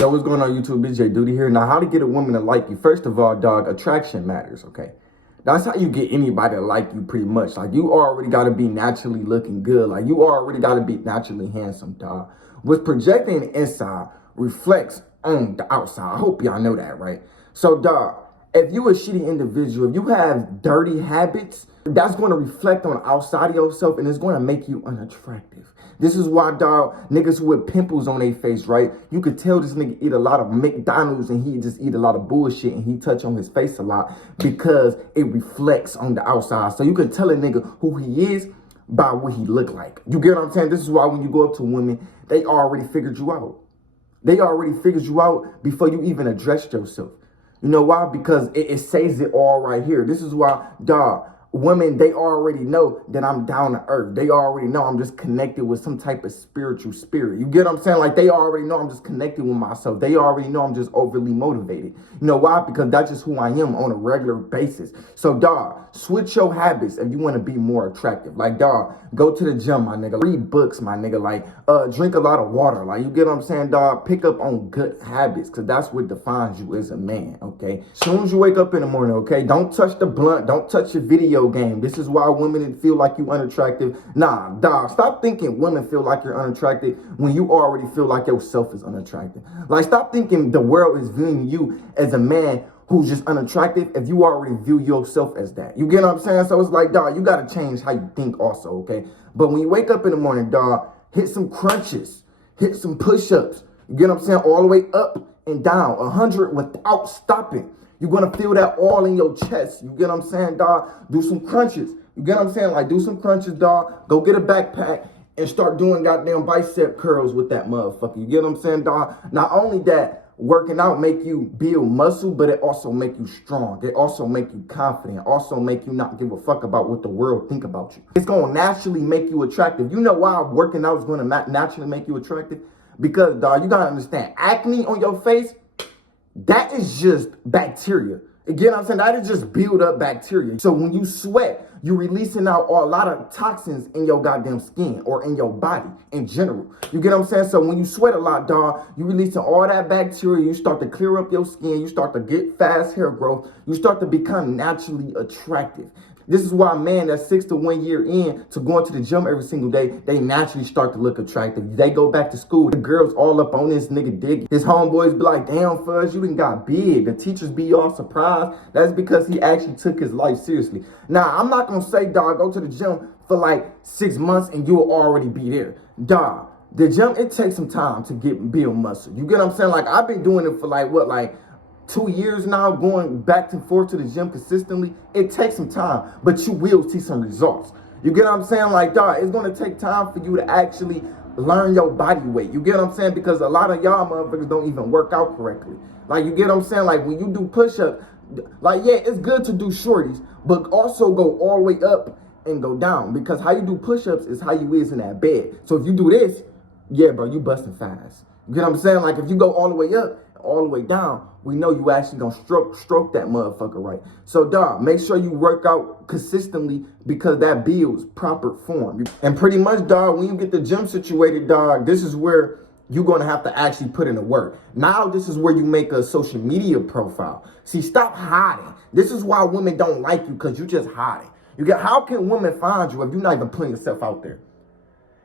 Yo, what's going on YouTube? It's Jayyduty here. Now, how to get a woman to like you. First of all, dog, attraction matters, okay? That's how you get anybody to like you pretty much. Like, you already got to be naturally looking good. Like, you already got to be naturally handsome, dog. What's projecting inside reflects on the outside. I hope y'all know that, right? So, dog, if you a shitty individual, if you have dirty habits, that's going to reflect on the outside of yourself and it's going to make you unattractive. This is why, dog, niggas with pimples on their face, right? You could tell this nigga eat a lot of McDonald's and he just eat a lot of bullshit and he touch on his face a lot because it reflects on the outside. So you can tell a nigga who he is by what he look like. You get what I'm saying? This is why when you go up to women, they already figured you out. They already figured you out before you even addressed yourself. You know why? Because it says it all right here. This is why, dog, women, they already know that I'm down to earth. They already know I'm just connected with some type of spiritual spirit. You get what I'm saying? Like, they already know I'm just connected with myself. They already know I'm just overly motivated. You know why? Because that's just who I am on a regular basis. So, dog, switch your habits if you want to be more attractive. Like, dog, go to the gym, my nigga. Read books, my nigga. Like, drink a lot of water. Like, you get what I'm saying, dog? Pick up on good habits because that's what defines you as a man, okay? As soon as you wake up in the morning, okay? Don't touch the blunt. Don't touch your video game. This is why women feel like you unattractive. Nah, dog, stop thinking women feel like you're unattractive when you already feel like yourself is unattractive. Like, stop thinking the world is viewing you as a man who's just unattractive if you already view yourself as that. You get what I'm saying? So it's like, dog, you got to change how you think also, okay? But when you wake up in the morning, dog, hit some crunches, hit some push-ups. You get what I'm saying? All the way up and down, 100 without stopping. You're going to feel that all in your chest. You get what I'm saying, dog? Do some crunches. You get what I'm saying? Like, do some crunches, dog. Go get a backpack and start doing goddamn bicep curls with that motherfucker. You get what I'm saying, dog? Not only that, working out make you build muscle, but it also make you strong. It also make you confident. Also make you not give a fuck about what the world think about you. It's going to naturally make you attractive. You know why working out is going to naturally make you attractive? Because, dog, you got to understand, acne on your face, that is just bacteria. Again, I'm saying that is just build up bacteria. So when you sweat, you're releasing out a lot of toxins in your goddamn skin or in your body in general. You get what I'm saying? So when you sweat a lot, dog, you're releasing all that bacteria. You start to clear up your skin. You start to get fast hair growth. You start to become naturally attractive. This is why a man that's 6 to 1 year in to going to the gym every single day, they naturally start to look attractive. They go back to school. The girls all up on this nigga dick. His homeboys be like, damn, fuzz, you done got big. The teachers be all surprised. That's because he actually took his life seriously. Now, I'm not going to say, dog, go to the gym for like 6 months and you'll already be there. Dog, the gym, it takes some time to build muscle. You get what I'm saying? Like, I've been doing it for like 2 years now, going back and forth to the gym consistently. It takes some time, but you will see some results. You get what I'm saying? Like, dog, it's going to take time for you to actually learn your body weight. You get what I'm saying? Because a lot of y'all motherfuckers don't even work out correctly. Like, you get what I'm saying? Like, when you do push-ups, like, yeah, it's good to do shorties, but also go all the way up and go down. Because how you do push-ups is how you is in that bed. So if you do this, yeah, bro, you busting fast. You get what I'm saying? Like, if you go all the way up, all the way down, we know you actually gonna stroke that motherfucker right. So, dog, make sure you work out consistently because that builds proper form. And pretty much, dog, when you get the gym situated, dog, this is where you're gonna have to actually put in the work. Now, this is where you make a social media profile. See, stop hiding. This is why women don't like you, because you just hiding. How can women find you if you're not even putting yourself out there?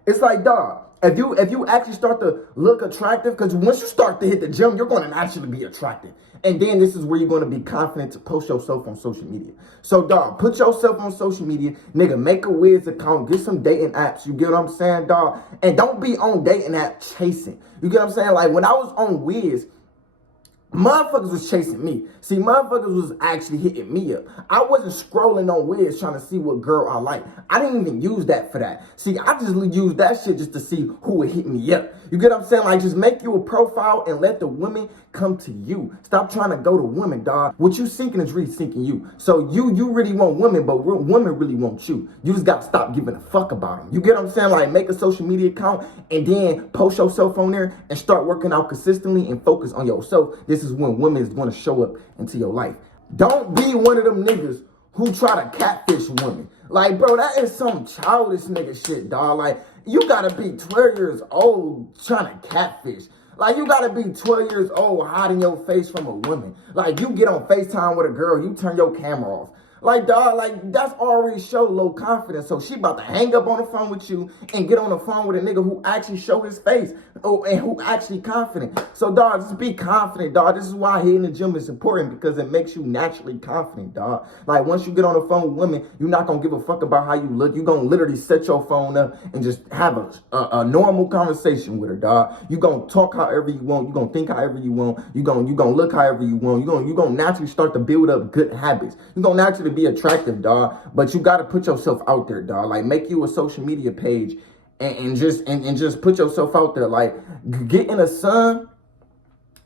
It's like, dog, if you actually start to look attractive, because once you start to hit the gym, you're going to naturally be attractive. And then this is where you're going to be confident to post yourself on social media. So, dog, put yourself on social media. Nigga, make a Wiz account. Get some dating apps. You get what I'm saying, dog? And don't be on dating app chasing. You get what I'm saying? Like, when I was on Wiz, motherfuckers was chasing me. See, motherfuckers was actually hitting me up. I wasn't scrolling on Wiz trying to see what girl I like. I didn't even use that for that. See, I just used that shit just to see who would hit me up. You get what I'm saying? Like, just make you a profile and let the women come to you. Stop trying to go to women, dog. What you seeking is really seeking you. So you really want women, but women really want you. You just got to stop giving a fuck about them. You get what I'm saying? Like, make a social media account and then post yourself on there and start working out consistently and focus on yourself. This is when women is going to show up into your life. Don't be one of them niggas who try to catfish women. Like, bro, that is some childish nigga shit, dog. Like, you gotta be 12 years old trying to catfish. Like, you gotta be 12 years old hiding your face from a woman. Like, you get on FaceTime with a girl, you turn your camera off. Like, dog, like, that's already show low confidence. So she about to hang up on the phone with you and get on the phone with a nigga who actually show his face. Oh, and who actually confident. So, dog, just be confident, dog. This is why hitting the gym is important, because it makes you naturally confident, dog. Like, once you get on the phone with women, you're not gonna give a fuck about how you look. You're gonna literally set your phone up and just have a normal conversation with her, dog. You're gonna talk however you want. You're gonna think however you want. You're gonna look however you want. You're gonna naturally start to build up good habits. You're gonna naturally be attractive, dog. But you gotta put yourself out there, dog. Like, make you a social media page and just put yourself out there. Like, get in the sun.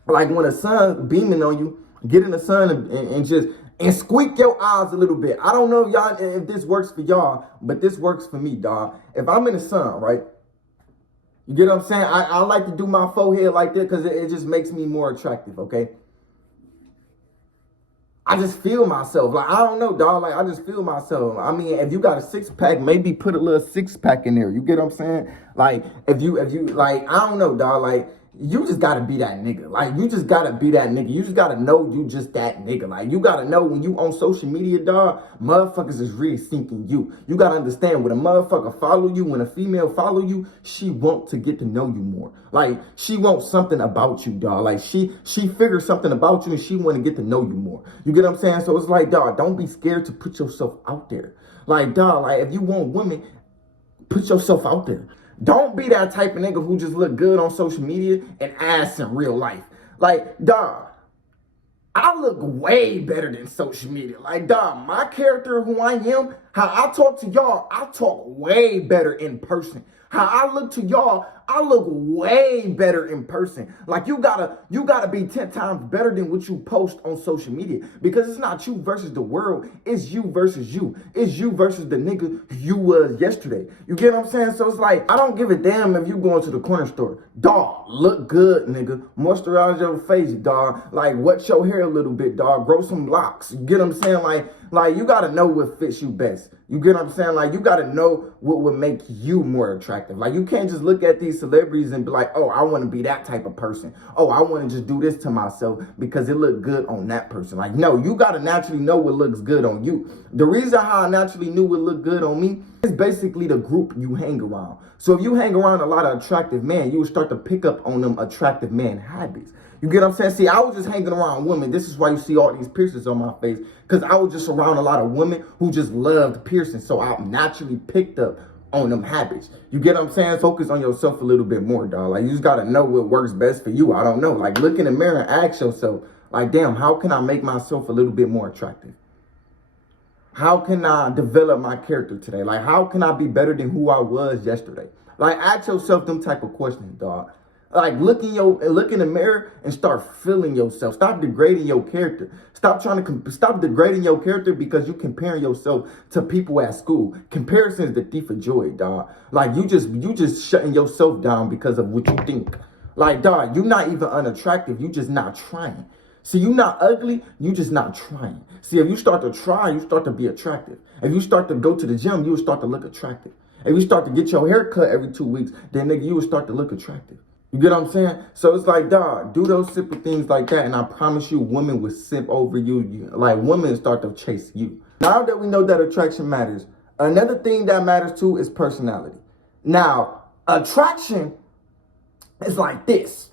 Like, when the sun beaming on you, get in the sun and squeak your eyes a little bit. I don't know if this works for y'all, but this works for me, dog. If I'm in the sun, right? You get what I'm saying? I like to do my forehead like that because it just makes me more attractive, okay? I just feel myself. Like, I don't know, dog. Like, I just feel myself. I mean, if you got a 6-pack, maybe put a little 6-pack in there. You get what I'm saying? Like, if you, like, I don't know, dog. Like, you just gotta be that nigga. Like, you just gotta be that nigga. You just gotta know you just that nigga. Like, you gotta know when you on social media, dog, motherfuckers is really seeking you. You gotta understand, when a motherfucker follow you, when a female follow you, she want to get to know you more. Like, she wants something about you, dog. Like, she figures something about you and she want to get to know you more. You get what I'm saying? So it's like, dog, don't be scared to put yourself out there. Like, dog, like, if you want women, put yourself out there. Don't be that type of nigga who just look good on social media and ass in real life. Like, dog, I look way better than social media. Like, dog, my character, who I am, how I talk to y'all, I talk way better in person. How I look to y'all, I look way better in person. Like, you gotta be 10 times better than what you post on social media, because it's not you versus the world. It's you versus you. It's you versus the nigga you was yesterday. You get what I'm saying? So it's like, I don't give a damn if you going to the corner store. Dog, look good, nigga. Moisturize your face, dog. Like, wet your hair a little bit, dog. Grow some locks. You get what I'm saying? Like, you gotta know what fits you best. You get what I'm saying? Like, you gotta know what would make you more attractive. Like, you can't just look at these celebrities and be like, oh, I want to be that type of person. Oh, I want to just do this to myself because it looked good on that person. Like, no, you gotta naturally know what looks good on you. The reason how I naturally knew what looked good on me is basically the group you hang around. So if you hang around a lot of attractive men, you will start to pick up on them attractive man habits. You get what I'm saying? See, I was just hanging around women. This is why you see all these piercings on my face, because I was just around a lot of women who just loved piercing. So I naturally picked up on them habits. You get what I'm saying? Focus on yourself a little bit more, dog. Like, you just got to know what works best for you. I don't know. Like, look in the mirror and ask yourself, like, damn, how can I make myself a little bit more attractive? How can I develop my character today? Like, how can I be better than who I was yesterday? Like, ask yourself them type of questions, dog. Like, look in the mirror and start feeling yourself. Stop degrading your character. Stop degrading your character because you comparing yourself to people at school. Comparison is the thief of joy, dog. Like, you just shutting yourself down because of what you think. Like, dog, you're not even unattractive. You just not trying. See, you not ugly. You just not trying. See, if you start to try, you start to be attractive. If you start to go to the gym, you will start to look attractive. If you start to get your hair cut every 2 weeks, then nigga, you will start to look attractive. You get what I'm saying? So it's like, dog, do those simple things like that, and I promise you, women will simp over you. Like, women start to chase you. Now that we know that attraction matters, another thing that matters too is personality. Now, attraction is like this.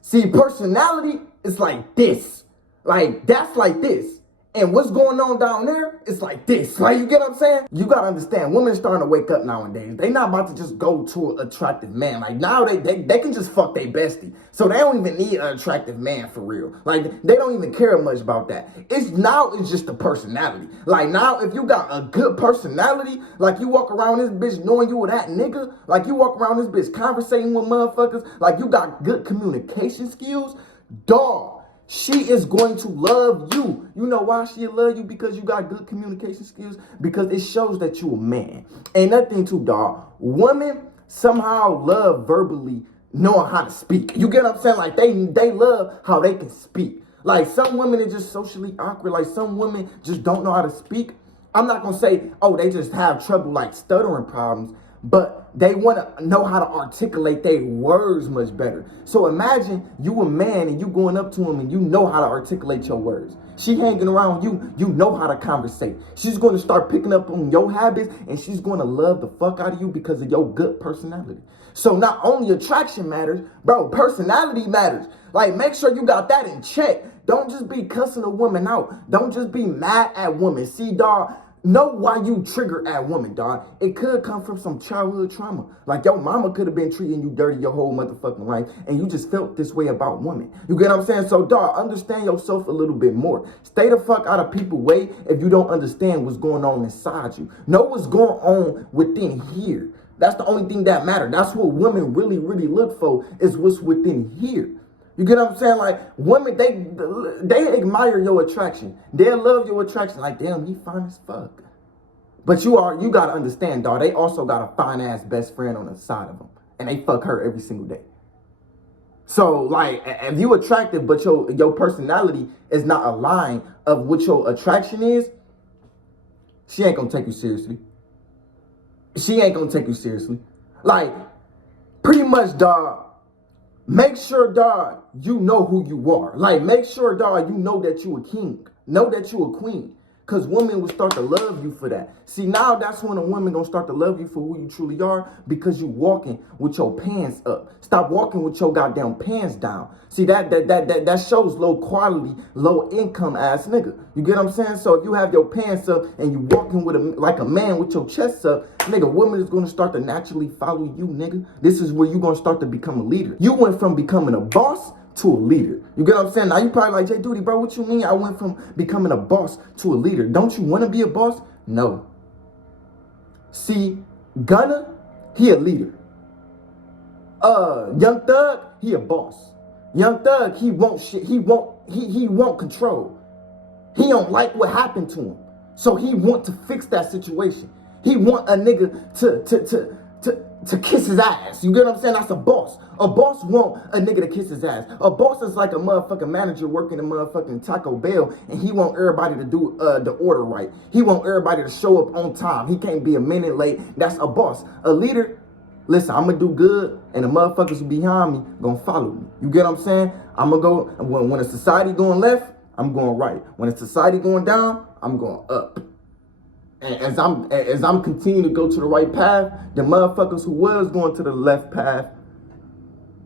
See, personality is like this. Like, that's like this. And what's going on down there, it's like this. Like, you get what I'm saying? You got to understand, women are starting to wake up nowadays. They not about to just go to an attractive man. Like, now they can just fuck their bestie. So they don't even need an attractive man for real. Like, they don't even care much about that. It's just the personality. Like, now if you got a good personality, like, you walk around this bitch knowing you were that nigga. Like, you walk around this bitch conversating with motherfuckers. Like, you got good communication skills. Dog. She is going to love you. You know why she'll love you? Because you got good communication skills. Because it shows that you a man. Ain't nothing too, dog. Women somehow love verbally knowing how to speak. You get what I'm saying? Like, they love how they can speak. Like, some women are just socially awkward. Like, some women just don't know how to speak. I'm not going to say, oh, they just have trouble, like, stuttering problems. but they want to know how to articulate their words much better. So imagine you a man and you going up to him and you know how to articulate your words. She hanging around you, you know how to conversate. She's going to start picking up on your habits and she's going to love the fuck out of you because of your good personality. So not only attraction matters, bro, personality matters. Like, make sure you got that in check. Don't just be cussing a woman out. Don't just be mad at women. See, dog, know why you trigger at women, dog. It could come from some childhood trauma. Like, your mama could have been treating you dirty your whole motherfucking life, and you just felt this way about women. You get what I'm saying? So, dog, understand yourself a little bit more. Stay the fuck out of people's way if you don't understand what's going on inside you. Know what's going on within here. That's the only thing that matters. That's what women really, really look for, is what's within here. You get what I'm saying? Like, women, they admire your attraction. They love your attraction. Like, damn, he fine as fuck. But you got to understand, dog, they also got a fine-ass best friend on the side of them. And they fuck her every single day. So, like, if you attractive, but your personality is not aligned of what your attraction is, she ain't going to take you seriously. She ain't going to take you seriously. Like, pretty much, dog, make sure, dog, you know who you are. Like, make sure, dog, you know that you a king. Know that you a queen. Because women will start to love you for that. See, now that's when a woman going to start to love you for who you truly are, because you walking with your pants up. Stop walking with your goddamn pants down. See, that shows low quality, low income ass nigga. You get what I'm saying? So if you have your pants up and you walking with like a man with your chest up, nigga, women is going to start to naturally follow you, nigga. This is where you're going to start to become a leader. You went from becoming a boss to a leader. You get what I'm saying? Now you probably like, Jayyduty, bro, what you mean I went from becoming a boss to a leader? Don't you want to be a boss? No. See, Gunna, he a leader. Young Thug, he a boss. Young Thug, he won't shit. He won't control. He don't like what happened to him. So he want to fix that situation. He want a nigga to kiss his ass. You get what I'm saying? That's a boss. A boss want a nigga to kiss his ass. A boss is like a motherfucking manager working a motherfucking Taco Bell, and he want everybody to do the order right. He want everybody to show up on time. He can't be a minute late. That's a boss. A leader, listen, I'm going to do good, and the motherfuckers behind me going to follow me. You get what I'm saying? I'm going to go, when a society going left, I'm going right. When a society going down, I'm going up. And as I'm continuing to go to the right path, the motherfuckers who was going to the left path,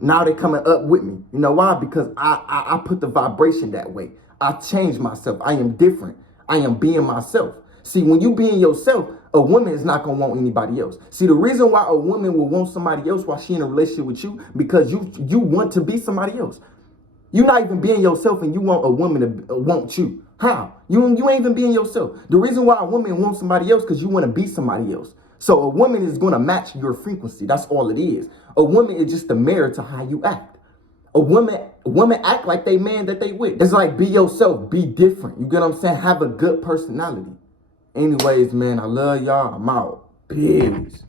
now they coming up with me. You know why? Because I put the vibration that way. I changed myself. I am different. I am being myself. See, when you being yourself, a woman is not going to want anybody else. See, the reason why a woman will want somebody else while she in a relationship with you, because you want to be somebody else. You're not even being yourself and you want a woman to want you. How? You ain't even being yourself. The reason why a woman wants somebody else because you want to be somebody else. So a woman is going to match your frequency. That's all it is. A woman is just a mirror to how you act. A woman act like they man that they with. It's like, be yourself, be different. You get what I'm saying? Have a good personality. Anyways, man, I love y'all. I'm out. Peace.